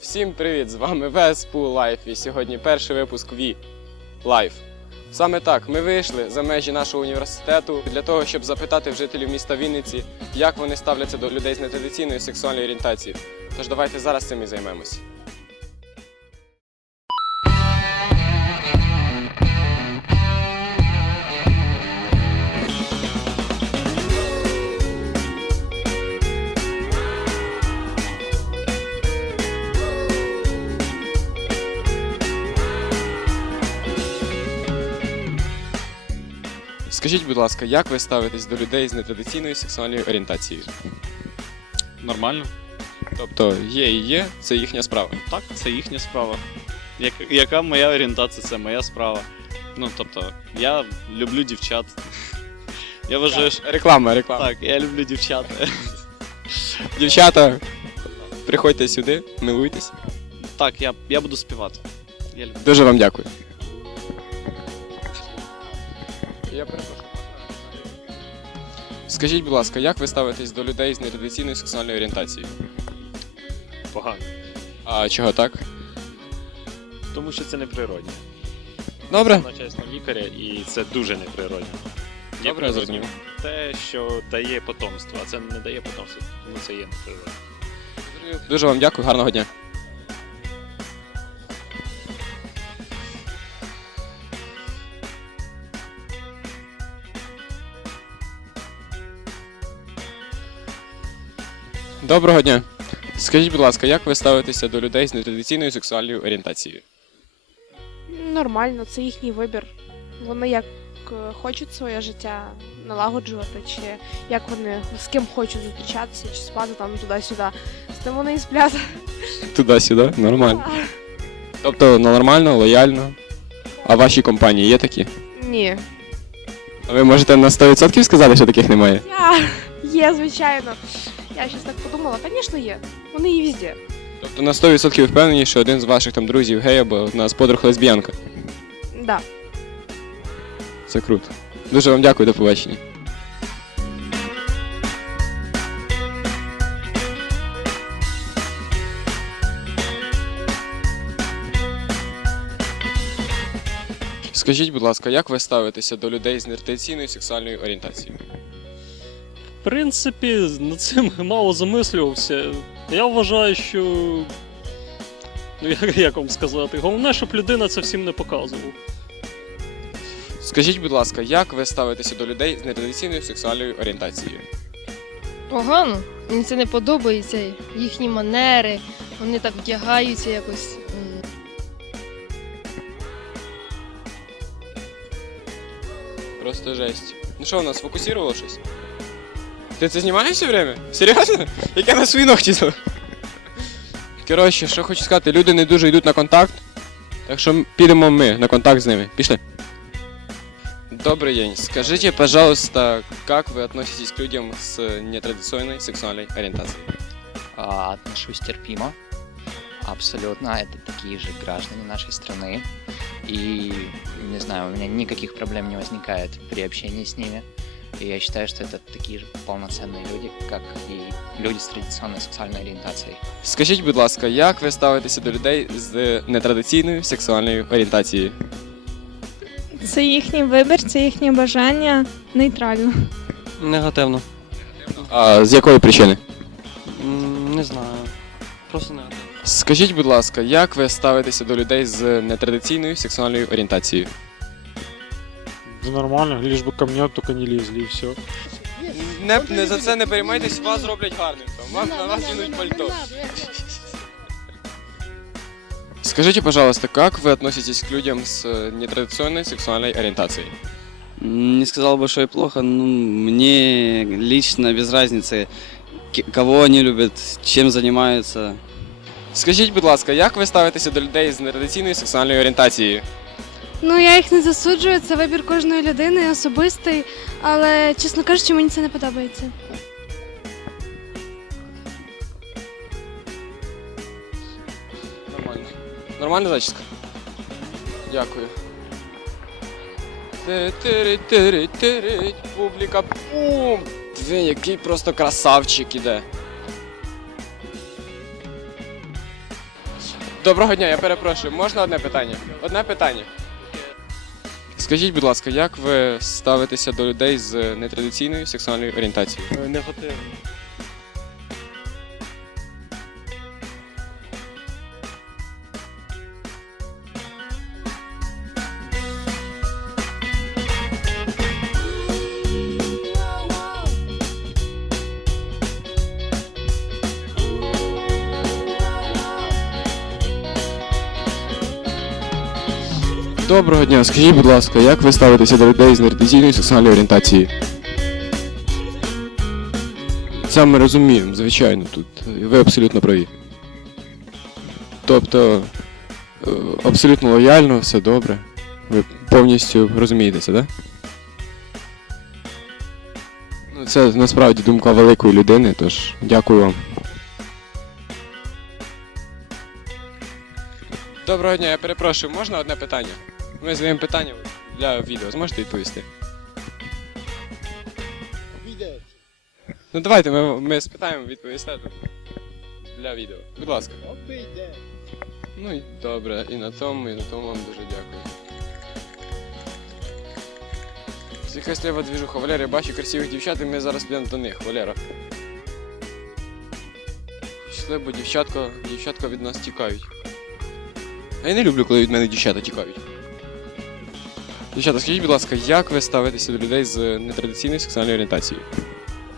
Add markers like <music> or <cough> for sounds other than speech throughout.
Всім привіт! З вами Веспу Лайф і сьогодні перший випуск Ві Лайф. Саме так, ми вийшли за межі нашого університету для того, щоб запитати в жителів міста Вінниці, як вони ставляться до людей з нетрадиційною сексуальною орієнтацією. Тож давайте зараз цим і займемось. Скажіть, будь ласка, як ви ставитесь до людей з нетрадиційною сексуальною орієнтацією? Нормально. Тобто є і є, це їхня справа. Так, це їхня справа. Як, яка моя орієнтація, це моя справа. Ну, тобто, я люблю дівчат. Я вважаю, що... Реклама, реклама. Так, я люблю дівчат. Дівчата, приходьте сюди, милуйтесь. Так, я, я буду співати. Я люблю. Дуже вам дякую. Я перепрошую. Скажіть, будь ласка, як ви ставитесь до людей з нетрадиційною сексуальною орієнтацією? Погано. А чого так? Тому що це неприродне. Добре. На чесно лікаря, і це дуже неприродне. Я Добре, зрозумів. Те, що дає потомство, а це не дає потомство, тому це є неприродне. Дуже вам дякую, гарного дня. Доброго дня. Скажіть, будь ласка, як ви ставитеся до людей з нетрадиційною сексуальною орієнтацією? Нормально, це їхній вибір. Вони як е, хочуть своє життя налагоджувати, чи як вони з ким хочуть зустрічатися, чи спати там туди-сюди. З тим вони і сплять. Туди-сюди, нормально. Тобто нормально, лояльно. А в вашій компанії є такі? Ні. А ви можете на 100% сказати, що таких немає? Я є, звичайно. Я щось так подумала, звісно, є. Вони і везде. Тобто на 100% впевнені, що один з ваших там друзів гей або одна з подруг лесбіянка. Да. Це круто. Дуже вам дякую, до побачення. Скажіть, будь ласка, як ви ставитеся до людей з нетрадиційною сексуальною орієнтацією? В принципі, над цим <laughs> мало замислювався. Я вважаю, що. Ну, як, як вам сказати, головне, щоб людина це всім не показувала. Скажіть, будь ласка, як ви ставитеся до людей з нетрадиційною сексуальною орієнтацією? Погано. Мені це не подобається. Їхні манери, вони так вдягаються якось. Просто жесть. Ну що, у нас фокусувало щось? Ти це знімаєш все время? Серйозно? Як я на свої ногті зав- Коротше, що хочу сказати, люди не дуже йдуть на контакт. Так що підемо ми на контакт з ними. Пішли. Добрый день. Скажите, пожалуйста, как вы относитесь к людям с нетрадиционной сексуальной ориентацией? А, Отношусь терпимо. Абсолютно. Это такие же граждане нашей страны. И, не знаю, у меня никаких проблем не возникает при общении с ними. И я считаю, что это такие же полноценные люди, как и люди с традиционной сексуальной ориентацией. Скажіть, будь ласка, як ви ставитеся до людей з нетрадиційною сексуальною орієнтацією? Це їхній вибір, це їхнє бажання нейтрально. Негативно. А з якої причини? М, Не знаю. Просто негативно. Скажіть, будь ласка, як ви ставитеся до людей з нетрадиційною сексуальною орієнтацією? Да нормально, лишь бы ко мне только не лезли и все. Не, не за це не переймайтесь, вас зроблять гарним. Вам на вас вінуть пальто. Скажите, пожалуйста, как вы относитесь к людям с э, нетрадиционной сексуальной ориентацией? Не сказал бы, что и плохо. Ну, мне лично без разницы, к- кого они любят, чем занимаются. Скажіть, будь ласка, як ви ставитеся до людей з нетрадиційною сексуальною орієнтацією? Ну я їх не засуджую, це вибір кожної людини особистий, але чесно кажучи, мені це не подобається. Нормально. Нормальна зачіска? Дякую. Публіка. Бум! Диви, який просто красавчик іде. Доброго дня, я перепрошую. Можна одне питання? Одне питання. Скажіть, будь ласка, як ви ставитеся до людей з нетрадиційною сексуальною орієнтацією? Негативно. Доброго дня, скажіть, будь ласка, як ви ставитеся до людей з нетрадиційною сексуальною орієнтацією? Це ми розуміємо, звичайно, тут ви абсолютно праві. Тобто, е, абсолютно лояльно, все добре. Ви повністю розумієте це, так? Ну, це насправді думка великої людини, тож дякую вам. Доброго дня, я перепрошую, можна одне питання? Ми задаємо питання для відео, зможете відповісти? Ну давайте ми, ми спитаємо, відповісте для відео. Будь ласка. Ну і добре, і на тому, і на тому вам дуже дякую. Якась лева двіжуха. Валера, я бачу красивих дівчат, і ми зараз підемо до них, Валера. Пішли, бо дівчатка, дівчатка від нас тікають. А я не люблю, коли від мене дівчата тікають. Дівчата, скажіть, будь ласка, як ви ставитеся до людей з нетрадиційною сексуальною орієнтацією?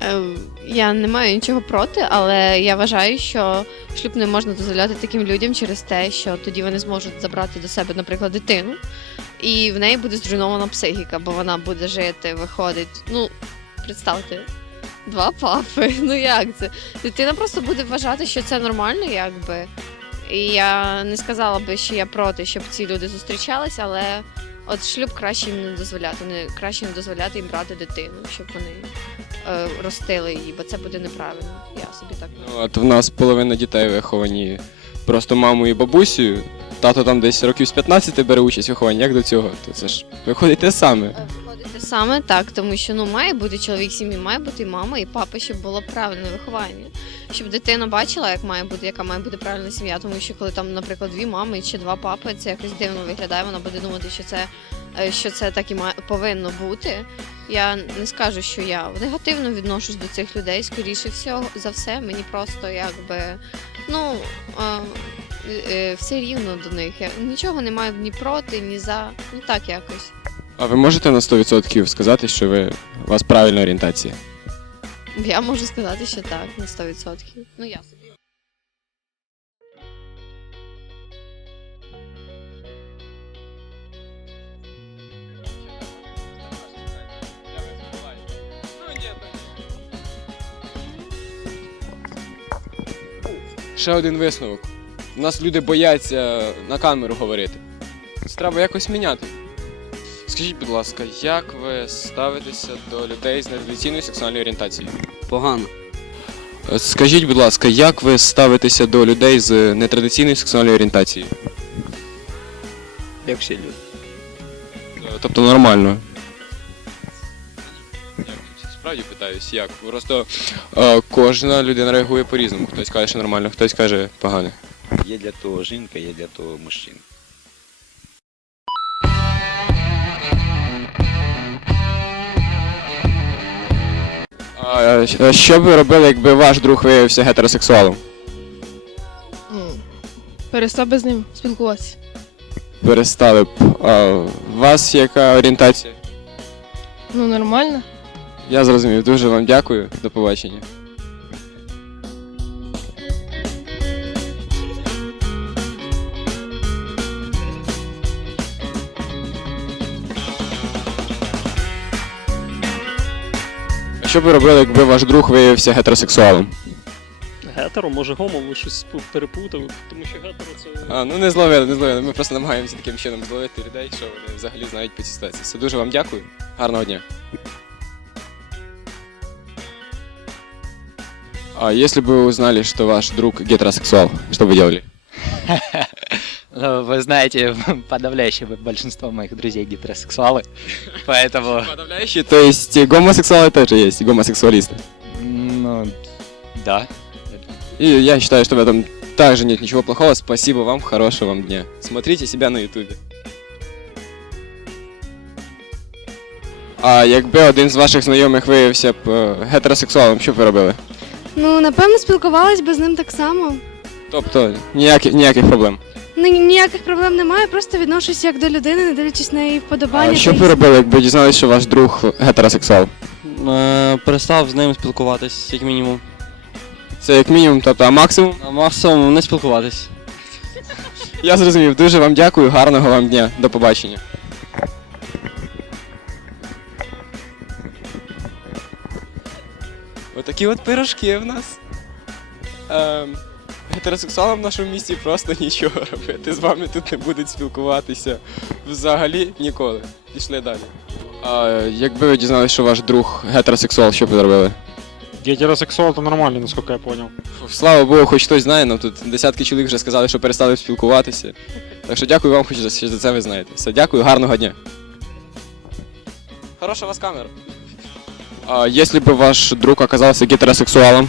Ем, Я не маю нічого проти, але я вважаю, що шлюб не можна дозволяти таким людям через те, що тоді вони зможуть забрати до себе, наприклад, дитину, і в неї буде зруйнована психіка, бо вона буде жити, виходить. Ну, представте, два папи. <laughs> Ну як це? Дитина просто буде вважати, що це нормально, якби. І я не сказала би, що я проти, щоб ці люди зустрічались, але от шлюб краще їм не дозволяти. Не краще не дозволяти їм брати дитину, щоб вони е, ростили її, бо це буде неправильно. Я собі так не Ну, от в нас половина дітей виховані просто мамою і бабусею. Тато там десь років з 15 бере участь у вихованні. Як до цього? То це ж виходить те саме. Саме так, тому що ну має бути чоловік сім'ї, має бути і мама, і папа, щоб було правильне виховання. Щоб дитина бачила, як має бути, яка має бути правильна сім'я. Тому що коли там, наприклад, дві мами чи два папи, це якось дивно виглядає. Вона буде думати, що це, е, що це так і має повинно бути. Я не скажу, що я негативно відношусь до цих людей. Скоріше всього за все, мені просто якби ну. Е, е, все рівно до них. Я нічого не маю ні проти, ні за. Ну так якось. А ви можете на 100% сказати, що ви у вас правильна орієнтація? Я можу сказати, що так, на 100%. Ну я собі. Ще один висновок. У нас люди бояться на камеру говорити. Це треба якось міняти. Скажіть, будь ласка, як ви ставитеся до людей з нетрадиційною сексуальною орієнтацією? Погано. Е, Скажіть, будь ласка, як ви ставитеся до людей з нетрадиційною сексуальною орієнтацією? Як всі люди. Е, Тобто нормально. Справді питаюсь, як? Просто е, кожна людина реагує по-різному. Хтось каже, що нормально, хтось каже погано. Є для того жінка, є для того мужчина. А, е, е, що б ви робили, якби ваш друг виявився гетеросексуалом? Перестав би з ним спілкуватися. Перестали б. А у вас яка орієнтація? Ну, нормально. Я зрозумів, дуже вам дякую. До побачення. Що б ви робили, якби ваш друг виявився гетеросексуалом? Гетеро, може гомо, ви щось спу- перепутали, тому що гетеро це. А, ну не зловили, не зловили. Ми просто намагаємося таким чином зловити людей, що вони взагалі знають по цій ситуації. Все дуже вам дякую. Гарного дня. А если бы вы узнали, что ваш друг гетеросексуал, что бы вы делали? Ну, вы знаете, <laughs> подавляющее большинство моих друзей гетеросексуалы, поэтому, <laughs> Подавляющий, то есть э, гомосексуалы тоже есть, гомосексуалисты. ну, да. И я считаю, что в этом также нет ничего плохого. Спасибо вам, хорошего вам дня. Смотрите себя на ютубе. А якби один з ваших знайомих виявився б е, гетеросексуалом, що б ви робили? Ну, напевно, спілкувалась би з ним так само. Тобто ніяких, ніяких проблем. Ні- Ніяких проблем немає, просто відношусь як до людини, не дивлячись на її вподобання. А що б ви робили, якби дізналися, що ваш друг гетеросексуал? Е, перестав з ним спілкуватись, як мінімум. Це як мінімум, тобто, а максимум? А максимум не спілкуватись. Я зрозумів. Дуже вам дякую, гарного вам дня. До побачення. Отакі от пирожки в нас. Ем, гетеросексуалам в нашому місті просто нічого робити. З вами тут не будуть спілкуватися взагалі ніколи. Пішли далі. А якби ви дізналися, що ваш друг гетеросексуал, що б ви робили? Гетеросексуал это нормально, насколько я понял. Фу, Слава Богу, хоч хтось знає, ну тут десятки чоловік вже сказали, що перестали спілкуватися. Так що дякую вам, хоч за, що за це ви знаєте. Все, дякую, гарного дня. Хороша у вас камера. А если бы ваш друг оказался гетеросексуалом,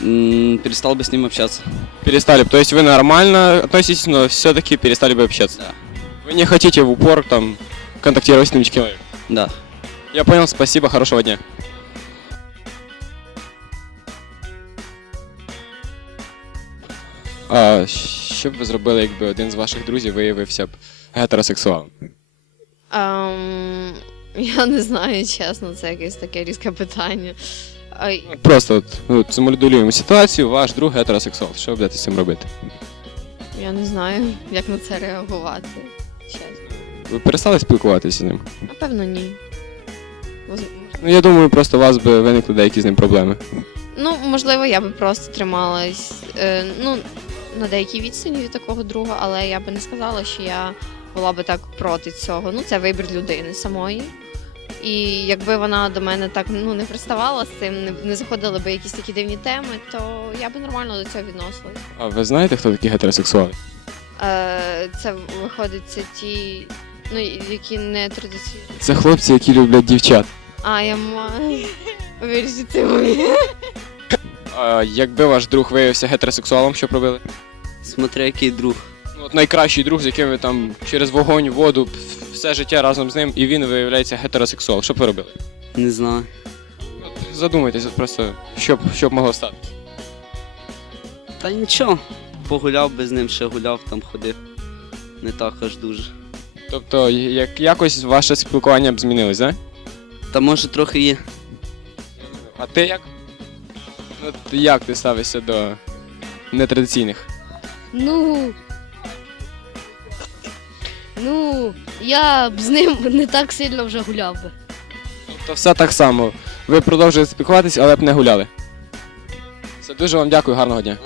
перестал бы с ним общаться. перестали бы, то есть вы нормально относитесь, но все-таки перестали бы общаться? Да. Вы не хотите в упор там контактировать с этим человеком? Да. Я понял, спасибо, хорошего дня. А що б ви зробили, якби один з ваших друзів виявився б гетеросексуалом? Ем, <laughs> я не знаю, чесно, це якесь таке різке питання. Ай, Просто от, ну, ситуацію, ваш друг гетеросексуал. Що ви будете з цим робити? я не знаю, як на це реагувати. Чесно. Ви перестали спілкуватися з ним? Напевно, ні. Воз- Ну я думаю, просто у вас би виникли деякі з ним проблеми. Ну, можливо, я би просто трималась е, ну, на деякій відстані від такого друга, але я би не сказала, що я була би так проти цього. Ну, це вибір людини самої. І якби вона до мене так ну, не приставала з цим, не, не заходили би якісь такі дивні теми, то я би нормально до цього відносилась. А ви знаєте, хто такі гетеросексуали? Е, це виходить, це ті, ну, які не традиційні. Це хлопці, які люблять дівчат. А, я маю. Вирішити мої. А якби ваш друг виявився гетеросексуалом, що б робили? Смотря який друг. Ну, от найкращий друг, з яким ви там через вогонь, воду, все життя разом з ним, і він виявляється гетеросексуал. Що б ви робили? Не знаю. От задумайтеся просто, що б, що б могло стати. Та нічого. Погуляв би з ним, ще гуляв, там ходив. Не так аж дуже. Тобто, як, якось ваше спілкування б змінилось, да? Та може трохи є. А ти як? От як ти ставишся до нетрадиційних? Ну. Ну, я б з ним <laughs> не так сильно вже гуляв би. Тобто все так само. Ви продовжуєте спілкуватись, але б не гуляли. Все, дуже вам дякую, гарного дня.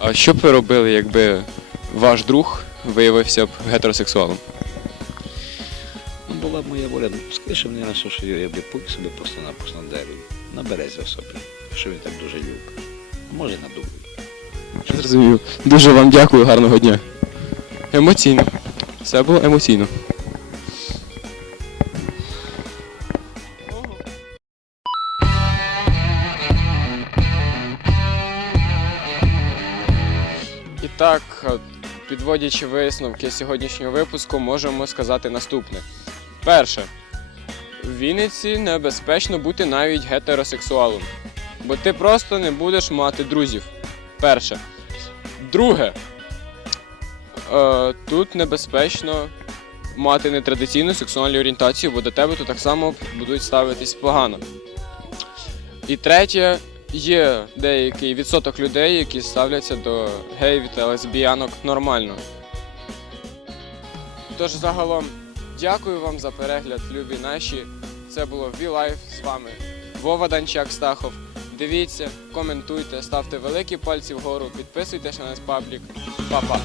А що б ви робили, якби ваш друг виявився б гетеросексуалом? Ну, воля. Ну, скоріше мені на що я б пук собі просто-напросто на дереві. На березі особливо. Що він так дуже любить. А може на дубі. Я зрозумів. Дуже вам дякую, гарного дня. Емоційно. Все було емоційно. І так, підводячи висновки сьогоднішнього випуску, можемо сказати наступне. Перше. В Вінниці небезпечно бути навіть гетеросексуалом, бо ти просто не будеш мати друзів. Перше. Друге. Е, тут небезпечно мати нетрадиційну сексуальну орієнтацію, бо до тебе тут так само будуть ставитись погано. І третє, є деякий відсоток людей, які ставляться до геїв та лесбіянок нормально. Тож загалом, дякую вам за перегляд, любі наші. Це було V-Life з вами Вова Данчак Стахов. Дивіться, коментуйте, ставте великі пальці вгору, підписуйтесь на наш паблік. Па-па!